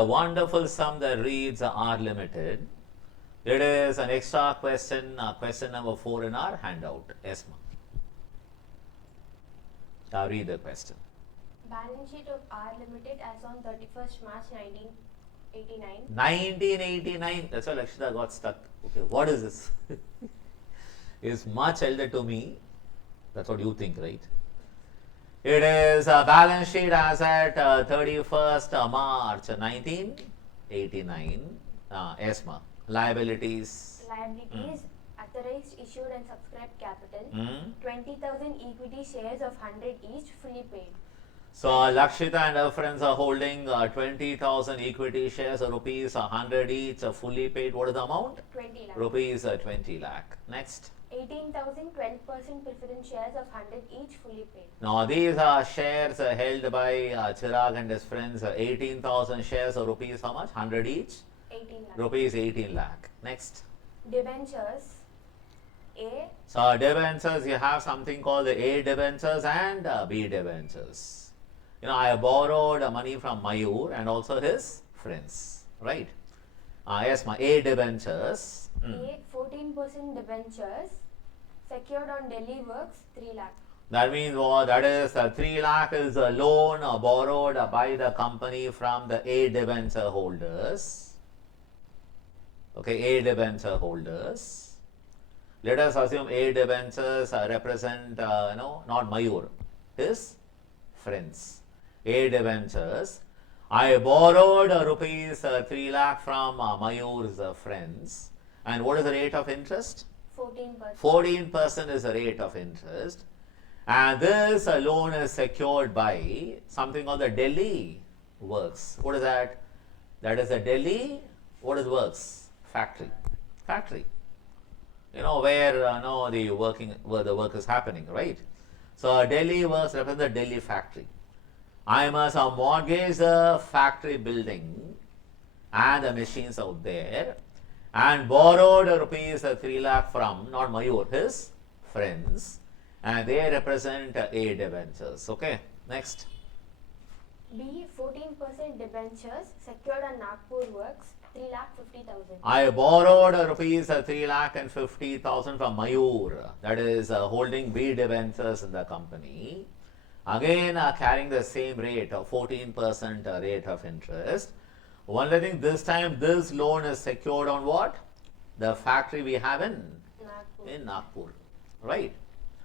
A wonderful sum that reads R limited. It is an extra question, question number 4 in our handout. Yes, ma'am. Now read the question. Balance sheet of R Limited as on 31st March 1989. 1989. That's why Lakshita got stuck. Okay, what is this? Is much elder to me. That's what you think, right? It is a balance sheet as at 31st March 1989. Yes, ma'am. Liabilities. Liabilities, authorized, issued and subscribed capital, 20,000 equity shares of 100 each, fully paid. So Lakshita and her friends are holding 20,000 equity shares of rupees 100 each, fully paid. What is the amount? 20 lakh. Rupees 20 lakh. Next. 18,000 12% preference shares of 100 each, fully paid. Now these are shares held by Chirag and his friends. 18,000 shares of rupees how much? 100 each? 18 lakh. Rupees 18 lakh. Next. Debentures. A. So debentures, you have something called the A debentures and B debentures. You know, I borrowed money from Mayur and also his friends, right? Yes, my A debentures. A. 14% debentures secured on Delhi works, 3 lakh. That means what? That is 3 lakh is a loan borrowed by the company from the A debenture holders. Okay, A debenture holders. Let us assume A debentures represent, not Mayur, his friends. A debentures. I borrowed rupees 3 lakh from Mayur's friends. And what is the rate of interest? 14%. 14% is the rate of interest. And this loan is secured by something called the Delhi works. What is that? That is the Delhi, what is works? Factory. Factory. You know, where the work is happening, right? So Delhi works represent the Delhi factory. I must mortgage the factory building and the machines out there and borrowed rupees 3 lakh from, not Mayur, his friends, and they represent A debentures. Okay, next. B. 14% debentures secured on Nagpur works, 3,50,000. I borrowed rupees 3,50,000 from Mayur, that is holding B debentures in the company. Again, carrying the same rate of 14% rate of interest. Only thing, this time this loan is secured on what? The factory we have in Nagpur, right?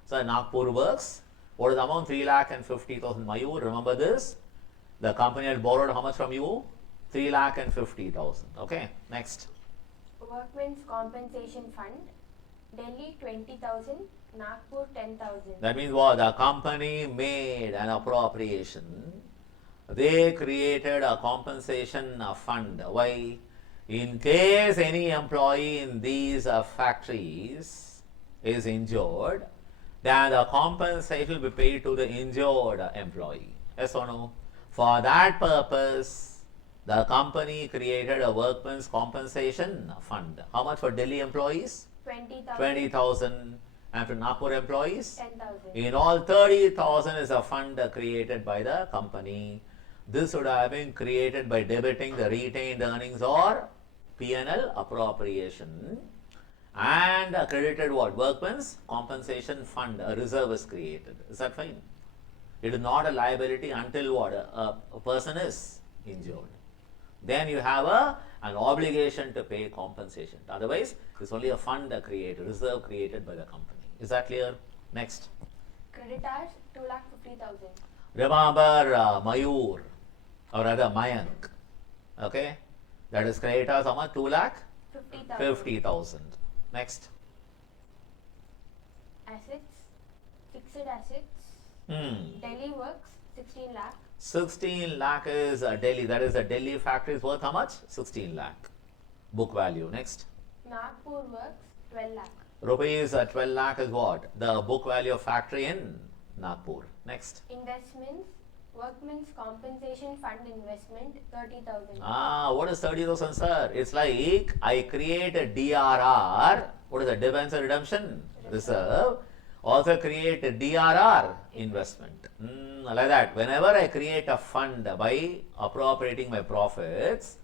So Nagpur works. What is the amount? 3,50,000 Mayur. Remember this? The company had borrowed how much from you? 3,50,000. Okay, next. Workmen's Compensation Fund, Delhi 20,000, Nagpur 10,000. That means what? The company made an appropriation. They created a compensation fund. Why? In case any employee in these factories is injured, then the compensation will be paid to the injured employee. Yes or no? For that purpose, the company created a workmen's compensation fund. How much for Delhi employees? 20,000. 20,000. And for Nagpur employees? 10,000. In all, 30,000 is a fund created by the company. This would have been created by debiting the retained earnings or P&L appropriation and credited what? Workmen's compensation fund, a reserve is created. Is that fine? It is not a liability until what? A person is injured. Then you have an obligation to pay compensation. Otherwise, it's only a fund created, reserve created by the company. Is that clear? Next. Creditors 2,50,000. Remember Mayur, or rather Mayank. Okay? That is creditors how much? 2,50,000. Next. Assets, fixed assets, Delhi works 16 lakh. 16 lakh is Delhi. That is the Delhi factory is worth how much? 16 lakh. Book value. Next. Nagpur works 12 lakh. Rupees 12 lakh is what? The book value of factory in Nagpur. Next. Investments, Workmen's Compensation Fund investment 30,000. What is 30,000, sir? It's like I create a DRR. What is the debenture redemption reserve? Also create a DRR investment. Like that. Whenever I create a fund by appropriating my profits,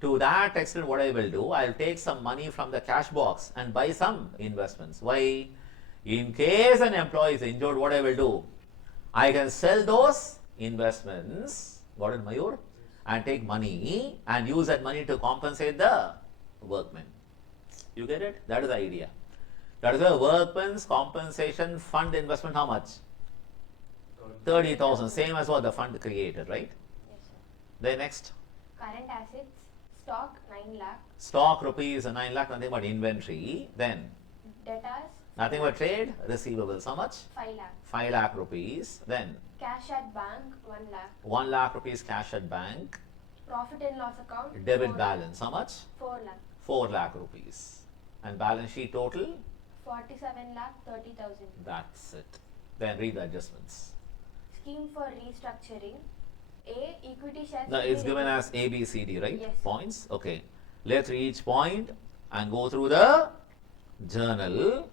to that extent what I will do, I'll take some money from the cash box and buy some investments. Why? In case an employee is injured, what I will do? I can sell those investments, got it, Mayur? And take money and use that money to compensate the workmen. You get it? That is the idea. That is the workmen's compensation fund investment. How much? 30,000. Same as what the fund created, right? Yes, sir. Then next. Current assets, stock 9 lakh. Stock rupees 9 lakh, nothing but inventory. Then Debtors, nothing but trade receivables. How much? 5 lakh. 5 lakh rupees. Then Cash at bank, 1 lakh. 1 lakh rupees cash at bank. Profit and loss account, Debit 4 balance. How much? 4 lakh. 4 lakh rupees. And balance sheet total? 47 lakh 30,000. That's it. Then read the adjustments. Scheme for restructuring. A, equity shares. Now to it's be given reduced- as A, B, C, D, right? Yes. Points. Okay. Let's read each point and go through the journal.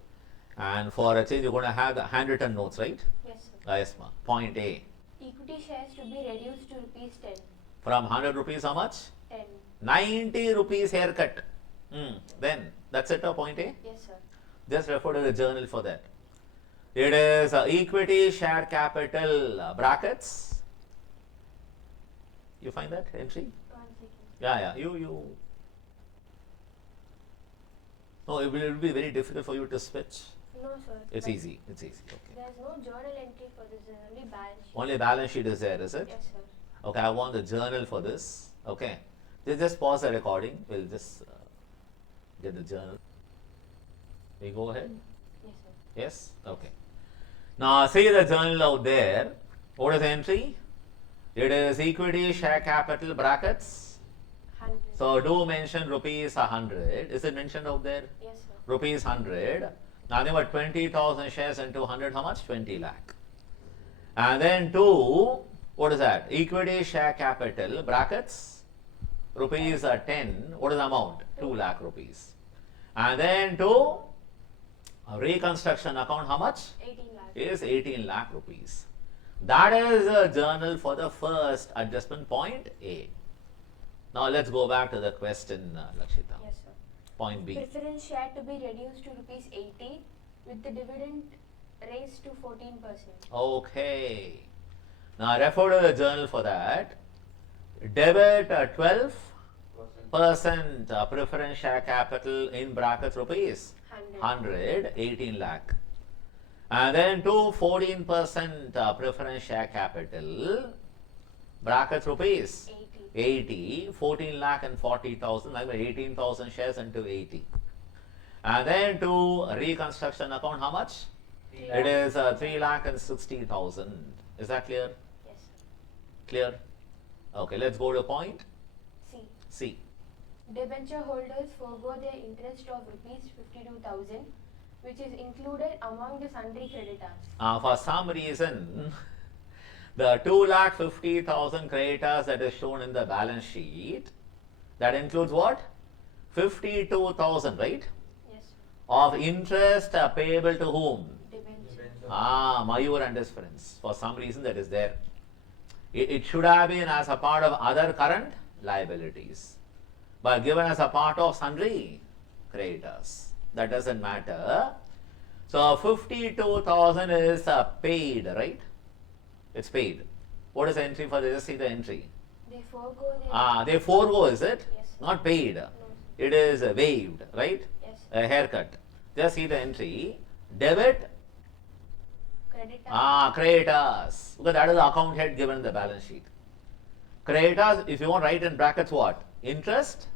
And for a change, you're going to have the handwritten notes, right? Yes, sir. Yes, ma. Point A. Equity shares to be reduced to rupees 10. From 100 rupees, how much? 10. 90 rupees haircut. Then, that's it, point A. Yes, sir. Just refer to the journal for that. It is equity share capital brackets. You find that entry? 1 second. Yeah. You. No, it will be very difficult for you to switch. No, sir. It's But easy. It's easy. Okay. There's no journal entry for this, there's only balance sheet. Only balance sheet is there, is it? Yes, sir. Okay, I want the journal for this. Okay. Just pause the recording. We'll just get the journal. We go ahead. Yes, sir. Yes? Okay. Now, see the journal out there. What is the entry? It is equity share capital brackets. 100. So, do mention rupees 100. Is it mentioned out there? Yes, sir. Rupees 100. Nothing but 20,000 shares into 100. How much? 20 lakh. And then 2, what is that? Equity share capital brackets. Rupees 10. What is the amount? 2 lakh rupees. And then 2, reconstruction account. How much? 18 lakh. Is 18 lakh rupees. That is a journal for the first adjustment, point A. Now let's go back to the question, Lakshita. Yes, sir. Point B. Preference share to be reduced to rupees 80 with the dividend raised to 14%. Okay. Now refer to the journal for that. Debit 12% preference share capital in brackets rupees 100, 18 lakh. And then 14% preference share capital brackets rupees 80, 14 lakh and 40,000, like 18,000 shares into 80. And then to reconstruction account, how much? It is 3 lakh and 60,000. Is that clear? Yes, sir. Clear? Okay, let's go to point C. C. Debenture holders forego their interest of rupees 52,000, which is included among the sundry creditors. For some reason, the 2,50,000 creditors that is shown in the balance sheet, that includes what? 52,000, right? Yes, sir. Of interest payable to whom? Debenture. Mayur and his friends. For some reason that is there. It should have been as a part of other current liabilities, but given as a part of sundry creditors. That doesn't matter. So 52,000 is paid, right? It's paid. What is the entry for this? Just see the entry. They forego their. They forego, is it? Yes, sir. Not paid. No, sir. It is waived, right? Yes, sir. A haircut. Just see the entry. Debit. Creditor. Creditors. Because that is the account head given in the balance sheet. Creditors, if you want to write in brackets what? Interest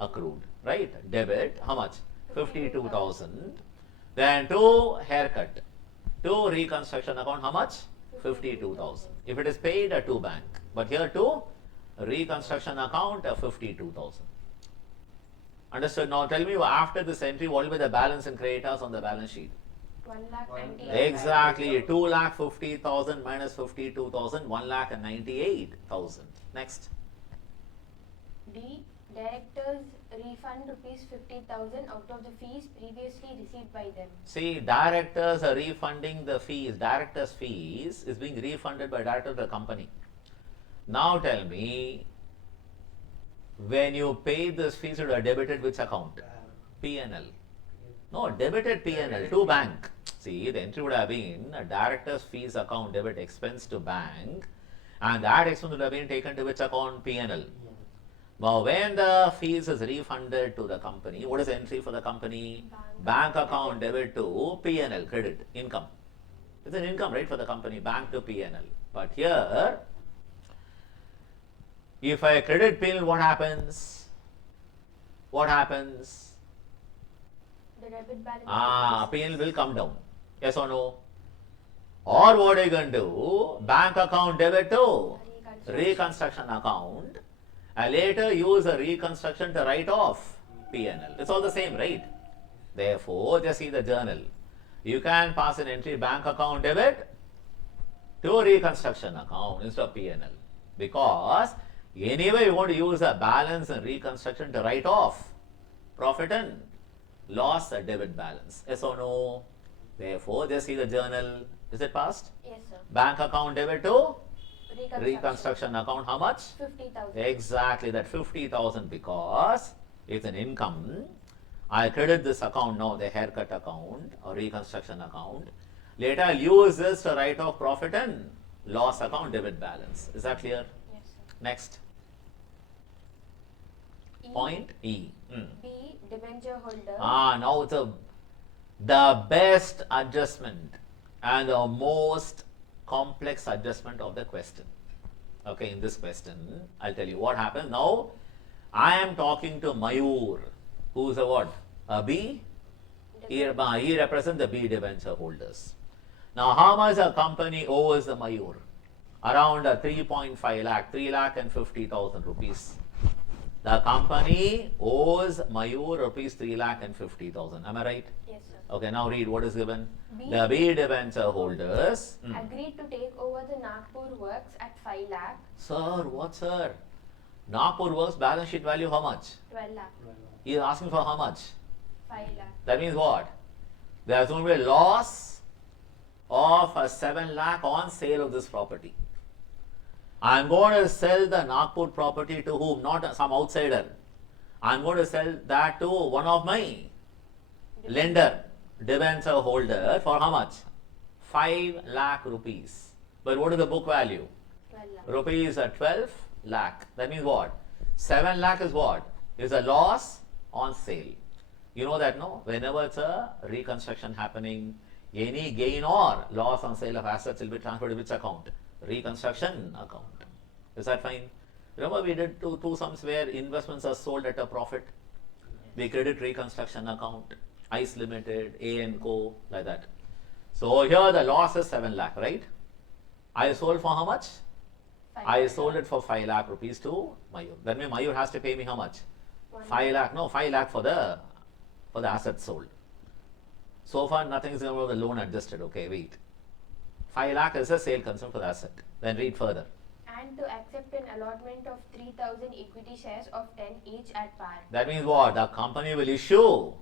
accrued, right? Debit, how much? 52,000. Then to haircut. To reconstruction account, how much? 52,000. If it is paid, to bank. But here to reconstruction account, 52,000. Understood? Now tell me, after this entry, what will be the balance in creditors on the balance sheet? 1,98,000. Exactly. 2,50,000 minus 52,000, 1,98,000. Next. D. Directors refund rupees 50,000 out of the fees previously received by them. See, directors are refunding the fees. Directors' fees is being refunded by director of the company. Now tell me, when you paid this fees, you have debited which account? P&L. No, debited P&L to bank. See, the entry would have been a director's fees account debit expense to bank, and that expense would have been taken to which account? P&L. Now, when the fees is refunded to the company, what is the entry for the company? Bank account debit to P&L, credit, income. It's an income, right, for the company, bank to P&L. But here, if I credit P&L, what happens? What happens? The debit balance. P&L will come down. Yes or no? Or what are you going to do? Bank account debit to reconstruction account. And later use a reconstruction to write off P&L. It's all the same, right? Therefore, just see the journal. You can pass an entry bank account debit to reconstruction account instead of P&L. Because anyway, you want to use a balance and reconstruction to write off profit and loss at debit balance. Yes or no? Therefore, just see the journal. Is it passed? Yes, sir. Bank account debit to reconstruction account, how much? 50,000. Exactly, that 50,000, because it's an income. I credit this account now, the haircut account or reconstruction account. Later, I'll use this to write off profit and loss account debit balance. Is that clear? Yes, sir. Next. E. Point E. B. Debenture holder. Now it's the best adjustment and the most complex adjustment of the question. Okay, in this question, I'll tell you what happens. Now, I am talking to Mayur, who's a what? A B? He represents the B debenture holders. Now, how much a company owes the Mayur? Around 3.5 lakh, 3 lakh and 50,000 rupees. The company owes Mayur rupees 3 lakh and 50,000. Am I right? Yes, sir. Okay, now read what is given. B. The B debenture holders. Agreed to take over the Nagpur works at 5 lakh. Sir, what sir? Nagpur works balance sheet value how much? 12 lakh. He is asking for how much? 5 lakh. That means what? There is going to be a loss of 7 lakh on sale of this property. I am going to sell the Nagpur property to whom? Not some outsider. I am going to sell that to one of my lender, debenture holder, for how much? 5 lakh rupees. But what is the book value? 12 lakh. Rupees 12 lakh. That means what? 7 lakh is what? Is a loss on sale. You know that, no? Whenever it's a reconstruction happening, any gain or loss on sale of assets will be transferred to which account? Reconstruction account. Is that fine? Remember we did two sums where investments are sold at a profit. We credit reconstruction account, ICE Limited, A and Co, like that. So here the loss is 7 lakh, right? I sold for how much? 5 I lakh. sold it for 5 lakh rupees to Mayur. That means Mayur has to pay me how much? 1 5 lakh. No, 5 lakh for the assets sold. So far nothing is about the loan adjusted. Okay, wait. 5 lakh is a sale concern for the asset. Then read further. And to accept an allotment of 3,000 equity shares of 10 each at par. That means what? The company will issue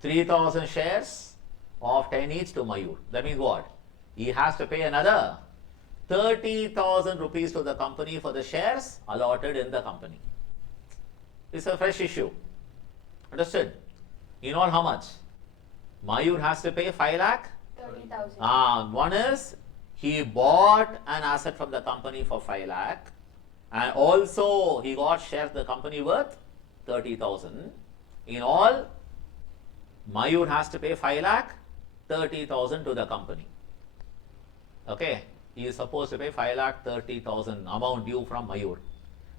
3,000 shares of 10 each to Mayur. That means what? He has to pay another 30,000 rupees to the company for the shares allotted in the company. It's a fresh issue. Understood? In all, how much? Mayur has to pay 5 lakh. 30,000. One is he bought an asset from the company for 5 lakh, and also he got shares the company worth 30,000. In all, Mayur has to pay 5 lakh, 30,000 to the company. Okay, he is supposed to pay 5 lakh 30,000 amount due from Mayur.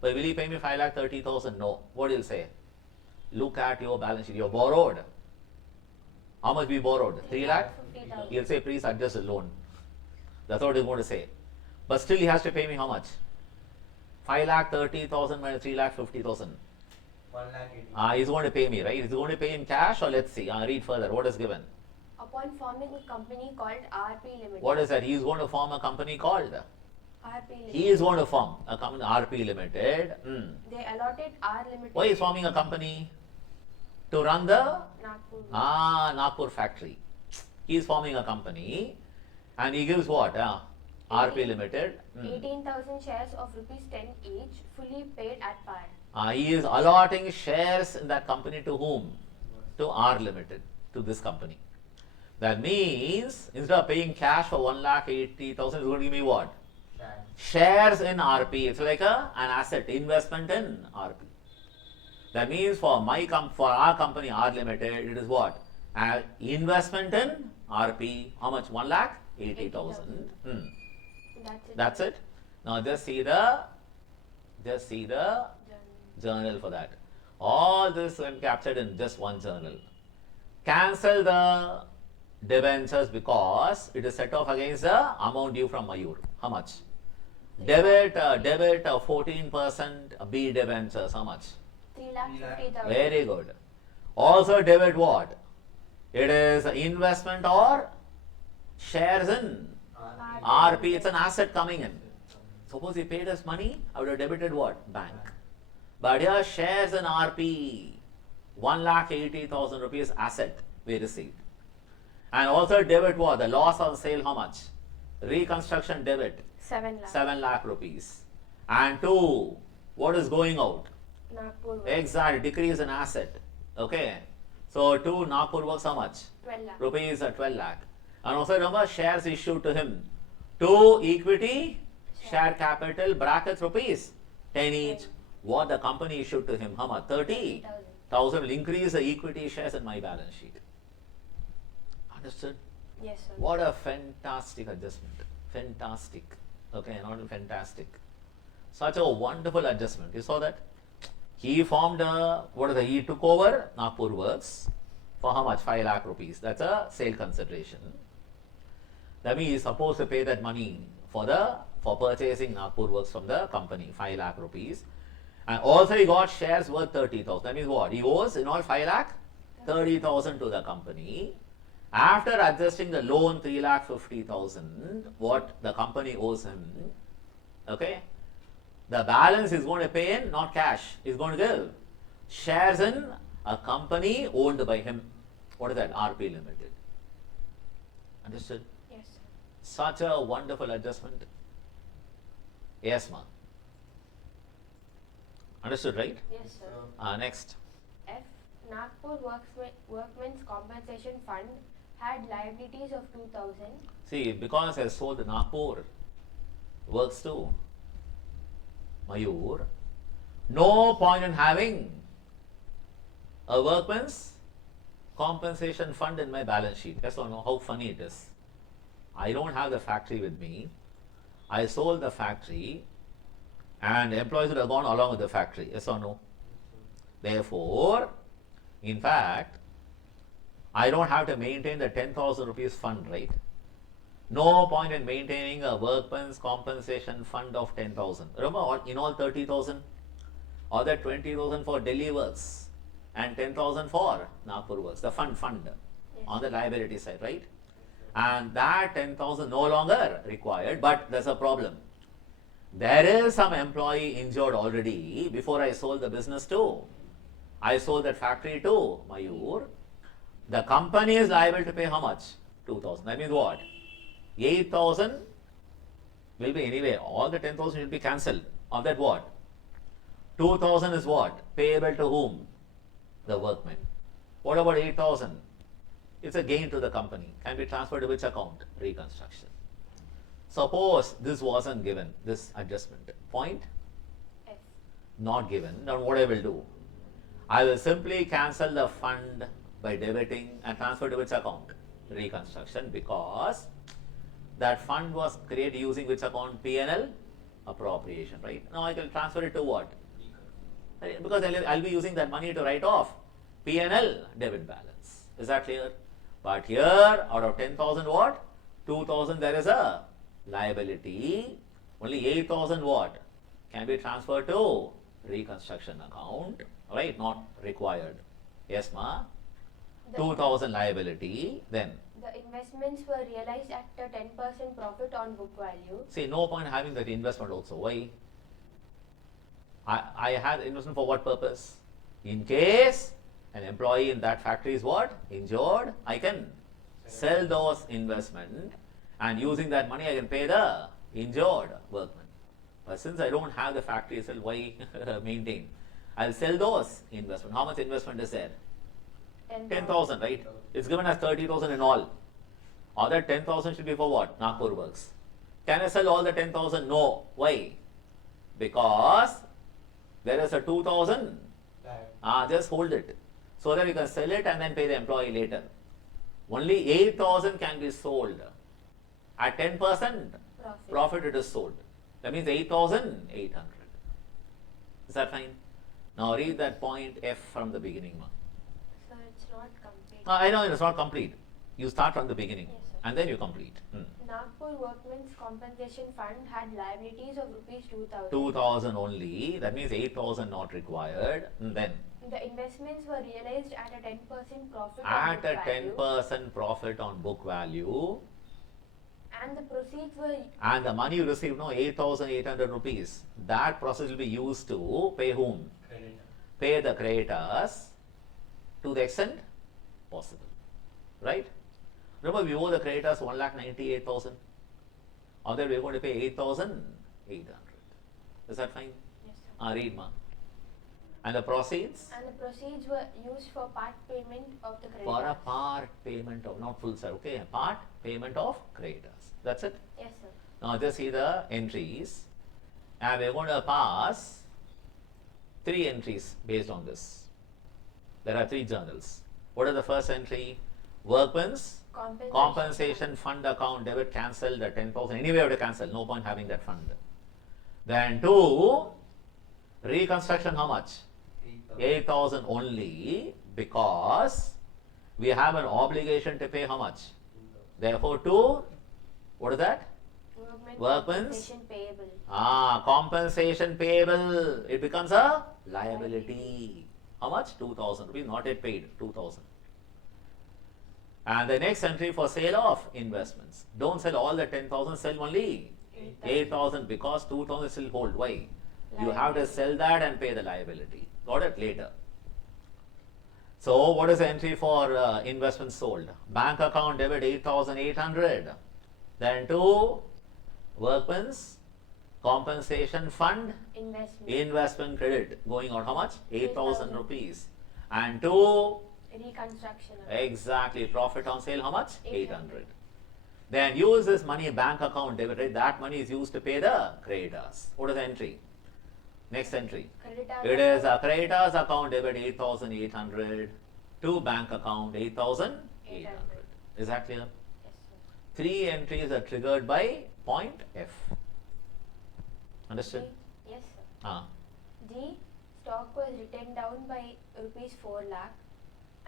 But will he pay me 5 lakh 30,000? No. What will he say? Look at your balance sheet. You borrowed. How much we borrowed? 3 lakh? 50,000. He'll say, please adjust the loan. That's what he's going to say. But still he has to pay me how much? 5 lakh 30,000 minus 3 lakh 50,000. 1 lakh 80. He's going to pay me, right? He's going to pay in cash, or let's see. Read further. What is given? Upon forming a company called RP Limited. What is that? He's going to form a company called RP Limited. He is going to form a company, RP Limited. They allotted R Limited. Why is forming a company? To run the Nagpur. Nagpur factory. He is forming a company and he gives what? RP Limited. 18,000 shares of rupees 10 each, fully paid at par. He is allotting shares in that company to whom? To R Limited, to this company. That means instead of paying cash for 1,80,000, he's going to give me what? Shares in RP. It's like an asset, investment in RP. That means for our company R Limited, it is what? Investment in RP. How much? 1,80,000. That's it. Now just see the journal for that. All this when captured in just one journal. Cancel the debentures because it is set off against the amount due from Mayur. How much? Debit 14% B debentures. How much? 3,50,000. Very good. Also debit what? It is investment or shares in RP. It's an asset coming in. Suppose he paid us money, I would have debited what? Bank. But here shares in RP, 1,80,000 rupees asset we received. And also debit what? The loss on sale, how much? Reconstruction debit, 7 lakh. 7 lakh rupees. And 2, what is going out? Nagpur. Exact decrease in asset. Okay. So 2 Nagpur works how much? 12 lakh. Rupees 12 lakh. And also remember shares issued to him. 2 equity, share capital, brackets rupees 10 each. What the company issued to him? How much? 30,000 will increase the equity shares in my balance sheet. Understood? Yes, sir. What a fantastic adjustment. Fantastic. Okay, not fantastic. Such a wonderful adjustment. You saw that? He formed he took over Nagpur Works for how much? 5 lakh rupees. That's a sale consideration. That means he is supposed to pay that money for purchasing Nagpur Works from the company, 5 lakh rupees. And also he got shares worth 30,000. That means what? He owes in all 5 lakh 30,000 to the company. After adjusting the loan 3,50,000, what the company owes him, okay? The balance is going to pay in, not cash. He's going to give shares in a company owned by him. What is that? RP Limited. Understood? Yes, sir. Such a wonderful adjustment. Yes, ma'am. Understood, right? Yes, sir. Next. F. Nagpur Workmen's Compensation Fund had liabilities of 2,000. See, because I sold the Nagpur Works to Mayur, no point in having a workman's compensation fund in my balance sheet. Yes or no? How funny it is. I don't have the factory with me. I sold the factory and employees would have gone along with the factory. Yes or no? Therefore, in fact, I don't have to maintain the 10,000 rupees fund, right? No point in maintaining a workman's compensation fund of 10,000. Remember, in all 30,000, or that 20,000 for Delhi Works and 10,000 for Nagpur Works, the fund on the liability side, right? And that 10,000 no longer required, but there's a problem. There is some employee injured already before I sold the business to. I sold that factory to Mayur. The company is liable to pay how much? 2,000. That means what? 8,000 will be anyway. All the 10,000 will be cancelled. Of that what? 2,000 is what? Payable to whom? The workmen. What about 8,000? It's a gain to the company. Can be transferred to which account? Reconstruction. Suppose this wasn't given, this adjustment. Point? F. Not given. Now what I will do? I will simply cancel the fund by debiting and transfer to which account? Reconstruction, because that fund was created using which account? P&L appropriation, right? Now I can transfer it to what? Because I'll be using that money to write off P&L debit balance. Is that clear? But here, out of 10,000 what? 2,000 there is a liability. Only 8,000 what? Can be transferred to reconstruction account, right? Not required. Yes, ma? The 2,000 liability. Then, The investments were realized at a 10% profit on book value. see, no point having that investment also. Why? I had investment for what purpose? In case an employee in that factory is what? Injured, I can sell those investment, and using that money I can pay the injured workman. But since I don't have the factory itself, why maintain? I'll sell those investment. How much investment is there? 10,000, right? It's given as 30,000 in all. All that 10,000 should be for what? Nagpur works. Can I sell all the 10,000? No. Why? Because there is a 2,000. Just hold it. So that you can sell it and then pay the employee later. Only 8,000 can be sold. At 10% profit it is sold. That means 8,800. Is that fine? Now read that point F from the beginning. So it's not complete. I know it's not complete. You start from the beginning Yes, sir. and then you complete. Nagpur Workmen's Compensation Fund had liabilities of rupees 2,000. 2,000 only. That means 8,000 not required. And then The investments were realized at a 10% profit on at book a value, 10% profit on book value, and the proceeds were and the money you receive, no, 8,800 rupees. That process will be used to pay whom? Creditor. Pay the creditors to the extent possible. Right? Remember, we owe the creditors 1,98,000. Or that we are going to pay 8,800. Is that fine? yes, sir. Read, ma. And the proceeds? And the proceeds were used for part payment of the creditors. For a part payment of, not full, sir, okay? A part payment of creditors. That's it. Yes, sir. Now just see the entries. And we're going to pass 3 entries based on this. There are 3 journals. What is the first entry? Workmen's compensation fund account debit cancel the 10,000. Anyway, you have to cancel. No point having that fund. Then 2, reconstruction how much? 8,000 only, because we have an obligation to pay how much? Therefore 2, what is that? Workmen's compensation payable. Compensation payable. It becomes a liability. How much? 2,000 rupees, not yet paid, 2,000. And the next entry for sale of investments. Don't sell all the 10,000, sell only 8,000, because 2,000 still hold. Why? You have to sell that and pay the liability. Got it? Later. So what is the entry for investments sold? Bank account debit 8,800. Then 2, workmen's compensation fund investment credit going out how much? 8,000 rupees. And 2, Reconstruction. exactly, profit on sale how much? 800. Then use this money bank account debit, right? That money is used to pay the creditors. What is the entry? Next entry. Creditors. It is a creditors account debit 8,800 to bank account 8,800. Is that clear? Yes, sir. 3 entries are triggered by point F. Understood? Yes, sir. G. Stock was written down by rupees 4 lakh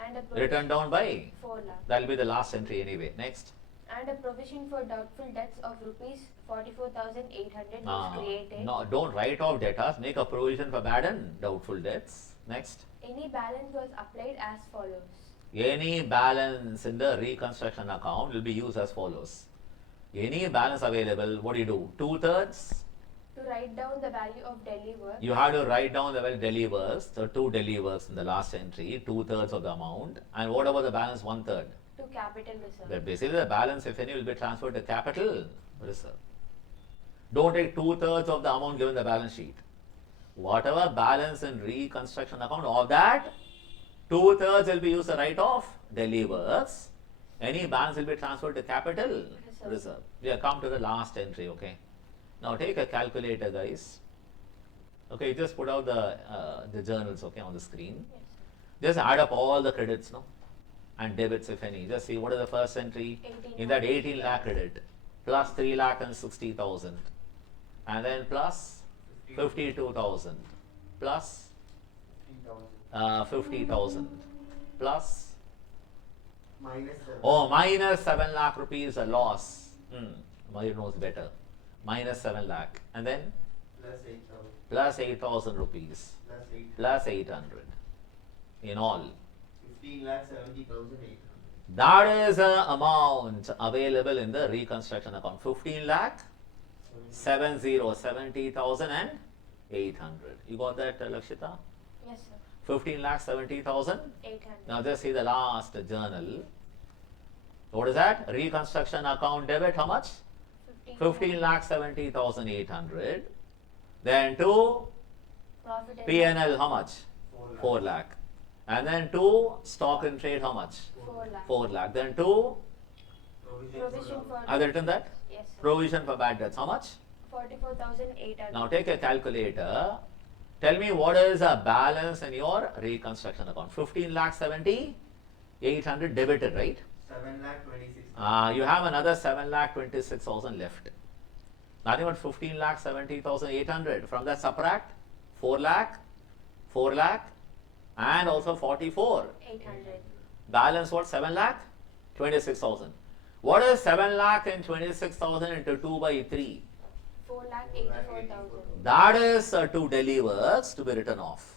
and a Written down by? 4 lakh That will be the last entry anyway. Next. and a provision for doubtful debts of rupees 44,800 was created. No, don't write off debtors. Make a provision for bad and doubtful debts. Next. Any balance was applied as follows. Any balance in the reconstruction account will be used as follows. Any balance available, what do you do? 2/3? To write down the value of Delhi work. You have to write down the well Delhi works, so 2 Delhi works in the last entry, 2/3 of the amount. And what about the balance 1/3? To capital reserve. That basically the balance, if any, will be transferred to capital reserve. Don't take 2/3 of the amount given the balance sheet. Whatever balance in reconstruction account, of that, 2/3 will be used to write off Delhi works. Any balance will be transferred to capital reserve. We have come to the last entry, okay? Now take a calculator, guys. Okay, just put out the journals, okay, on the screen. Yes, sir. Just add up all the credits, no? And debits, if any. Just see what is the first entry. 18 In that 18 lakh credit, plus 3,60,000. And then plus 52,000. Plus 50,000. Plus, minus 7 lakh rupees a loss. Mayur knows better. Minus 7 lakh. And then plus 8,000 rupees. Plus 800. In all. 15,70,800. That is the amount available in the reconstruction account. 15 lakh 70,800. You got that, Lakshita? Yes, sir. 15 lakh 70,000. 800. Now just see the last journal. What is that? Reconstruction account debit, how much? 15 lakh 70,800. Then to Profit and P&L, how much? 4 lakh. And then to stock in trade, how much? 4 lakh. 4 lakh. Then to, Provision for have they written that? yes, sir. Provision for bad debts, how much? 44,800. Now take a calculator. Tell me what is the balance in your reconstruction account. 15 lakh 70,800 debited, right? 7,26,000. You have another 7,26,000 left. Nothing but 15 lakh 70,800. From that subtract 4 lakh, 4 lakh, and also 44. 800. Balance what? 7 lakh 26,000. What is 7 lakh and 26,000 into 2 by 3? 4 lakh 84,000. That is to Delhi works to be written off.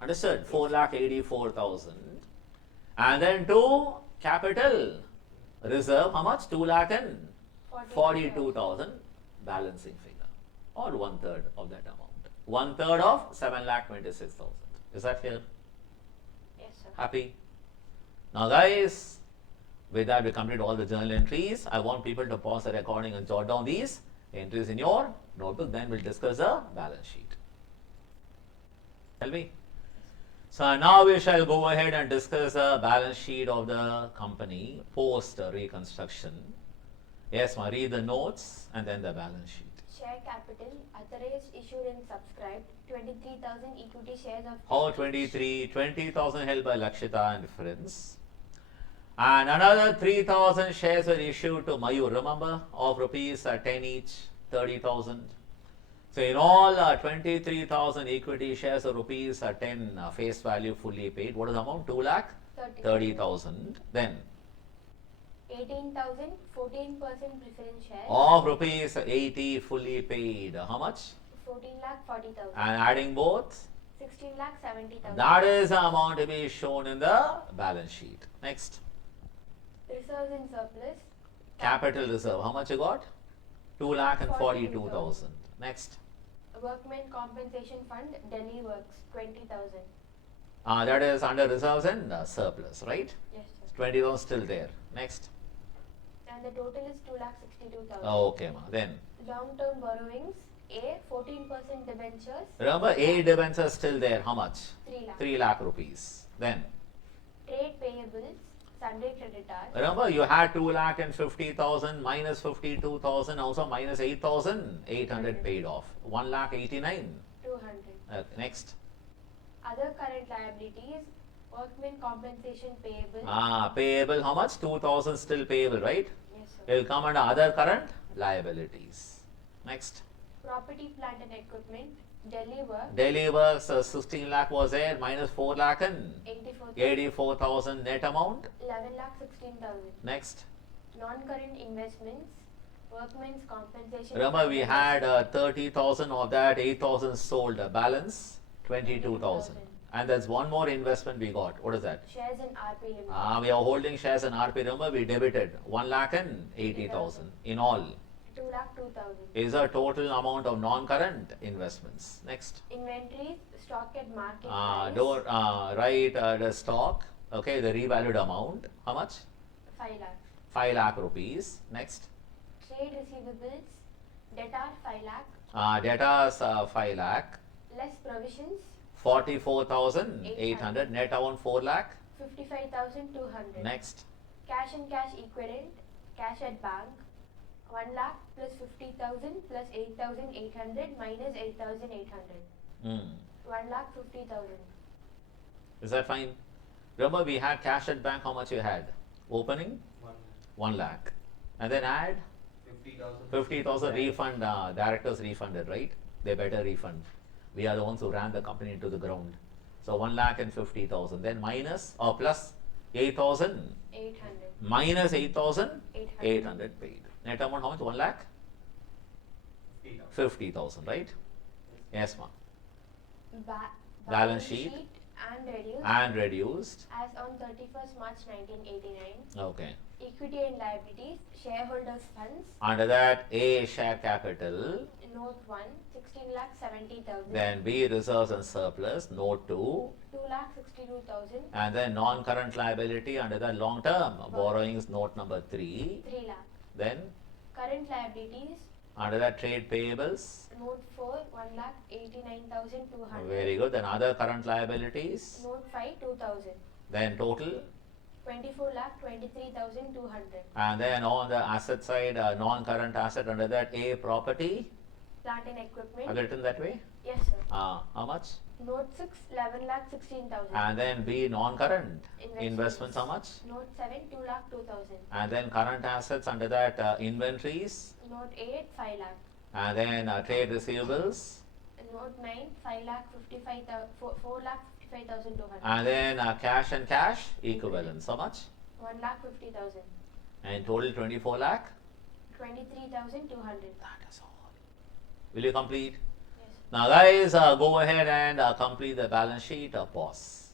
Understood? 4 lakh 84,000. And then to capital reserve, how much? 2 lakh and 42,000 balancing figure, or 1/3 of that amount. 1/3 of 7 lakh 26,000. Is that clear? Yes, sir. Happy? Now guys, with that we complete all the journal entries. I want people to pause the recording and jot down these entries in your notebook. Then we'll discuss the balance sheet. Tell me. So now we shall go ahead and discuss the balance sheet of the company post reconstruction. Yes, ma, read the notes and then the balance sheet. Share capital authorized, issued and subscribed 23,000 equity shares of How 23? 20,000 held by Lakshita and friends. And another 3,000 shares were issued to Mayur, remember, of rupees 10 each, 30,000. So in all 23,000 equity shares of rupees 10 face value fully paid. What is the amount? 2 lakh 30,000. Then 18,000 14% preference shares of rupees 80 fully paid. How much? 14 lakh 40,000. And adding both, 16 lakh 70,000. that is the amount to be shown in the balance sheet. Next, Reserves and surplus capital reserve. How much you got? 2 lakh and 42,000. Next, Workmen compensation fund Delhi works 20,000. that is under reserves and surplus, right? Yes, sir. 20,000 still there. Next, And the total is 2 lakh 62,000. okay, ma. Then Long-term borrowings A 14% debentures remember, A debentures still there. How much? 3 lakh. 3 lakh rupees. Then Trade payables Sunday creditors remember, you had 2 lakh and 50,000 minus 52,000, also minus 8,800 paid off. 1 lakh 89. 200. Next, Other current liabilities workmen compensation payable. payable. How much? 2,000 still payable, right? Yes, It sir. will come under other current liabilities. Next, Property, plant and equipment Delhi work daily works 16 lakh was there, minus 4 lakh and 84,000. 84,000 net amount. 11 lakh 16,000. Next, Non-current investments workmen's compensation. remember we fund had 30,000 of that, 8,000 sold, balance 22,000. And there's one more investment we got. What is that? shares in RP Limited. We are holding shares in RP. Remember, we debited 1 lakh and 80,000 in all. 2 lakh 2,000. Is a total amount of non-current investments. Next, Inventories stock at market price don't write the stock. Okay, the revalued amount. How much? 5 lakh. 5 lakh rupees. Next, Trade receivables debtor 5 lakh. debtors 5 lakh. Less provisions 44,800. Net amount 4 lakh. 55,200. Next, Cash and cash equivalent cash at bank 1 lakh plus 50,000 plus 8,800 minus 8,800. 1 lakh 50,000. is that fine? Remember, we had cash at bank. How much you had? Opening 1 lakh. And then add 50,000. 50,000 refund, directors refunded, right? They better refund. We are the ones who ran the company into the ground. So 1 lakh and 50,000. Then minus or plus 8,000 800. minus 8,000 800. 800 paid. Net amount how much? 1 lakh 50,000. 50,000, right? Yes, ma'am. Ba- Balance sheet and reduced and reduced. as on 31st March 1989. Okay. Equity and liabilities, shareholders' funds, Under that, A, share capital. note 1, 16,70,000. Then B, reserves and surplus. Note 2. 2,62,000. And then non-current liability under the long-term borrowings. Note number 3. 3 lakh. Then Current liabilities, under that, trade payables. note 4, 1,89,200. Very good. Then other current liabilities. Note 5, 2,000. Then total. 24,23,200. And then on the asset side, non-current asset under that, A, property. Plant and equipment. Have you written that way? Yes, sir. How much? Note 6, 11,16,000. And then B, non-current investments. How much? Note 7, 2,02,000. And then current assets under that, inventories. Note 8, 5 lakh. And then trade receivables. Note 9, 4,55,200. And then cash and cash equivalents. How much? 1,50,000. And total 24 lakh. 23,200. That is all. Will you complete? Yes. Now guys, go ahead and complete the balance sheet. Pause.